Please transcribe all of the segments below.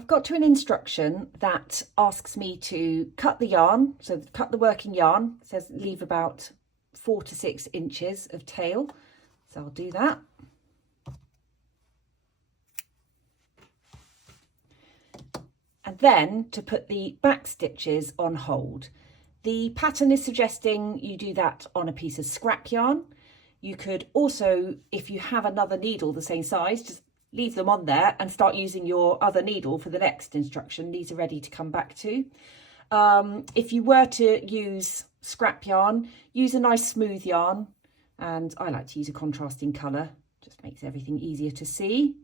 I've got to an instruction that asks me to cut the yarn, so cut the working yarn. It says leave about 4 to 6 inches of tail, so I'll do that. And then to put the back stitches on hold. The pattern is suggesting you do that on a piece of scrap yarn. You could also, if you have another needle the same size, just leave them on there and start using your other needle for the next instruction. These are ready to come back to. If you were to use scrap yarn, use a nice smooth yarn, and I like to use a contrasting colour, just makes everything easier to see.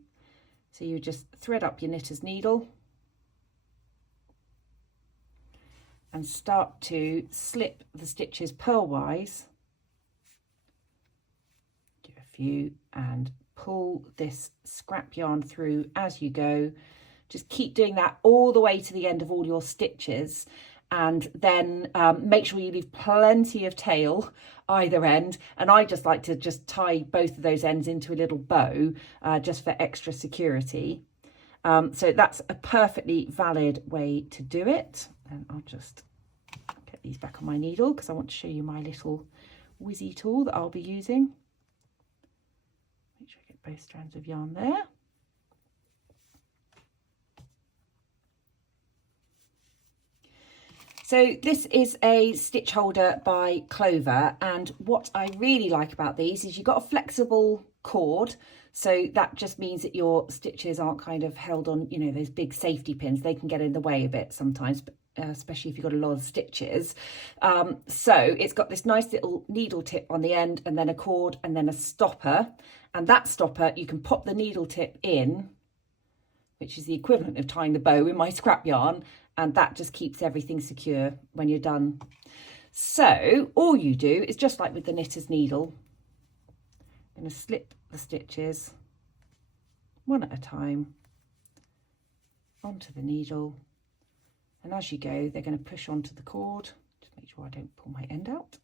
So you just thread up your knitter's needle and start to slip the stitches purlwise. Do a few and pull this scrap yarn through as you go. Just keep doing that all the way to the end of all your stitches, and then make sure you leave plenty of tail either end. And I just like to just tie both of those ends into a little bow just for extra security. So that's a perfectly valid way to do it. And I'll just get these back on my needle because I want to show you my little whizzy tool that I'll be using. Make sure I get both strands of yarn there. So this is a stitch holder by Clover, and what I really like about these is you've got a flexible cord, so that just means that your stitches aren't kind of held on, you know, those big safety pins. They can get in the way a bit sometimes, but especially if you've got a lot of stitches. So it's got this nice little needle tip on the end, and then a cord, and then a stopper, and that stopper you can pop the needle tip in, which is the equivalent of tying the bow in my scrap yarn, and that just keeps everything secure when you're done. So all you do is just like with the knitter's needle, I'm going to slip the stitches one at a time onto the needle, and as you go they're going to push onto the cord. Just make sure I don't pull my end out.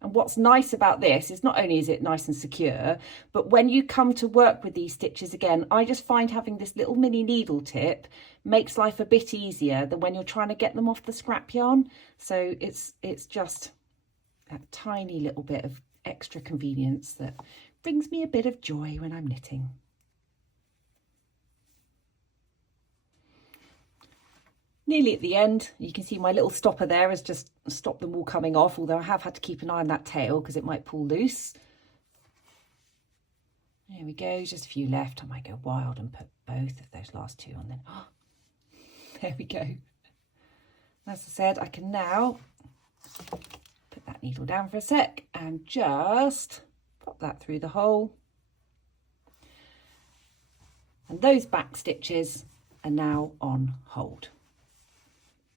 And what's nice about this is not only is it nice and secure, but when you come to work with these stitches again, I just find having this little mini needle tip makes life a bit easier than when you're trying to get them off the scrap yarn. So it's just that tiny little bit of extra convenience that brings me a bit of joy when I'm knitting. Nearly at the end, you can see my little stopper there has just stopped them all coming off, although I have had to keep an eye on that tail because it might pull loose. There we go, just a few left. I might go wild and put both of those last two on then. Oh, there we go. As I said, I can now put that needle down for a sec and just pop that through the hole. And those back stitches are now on hold.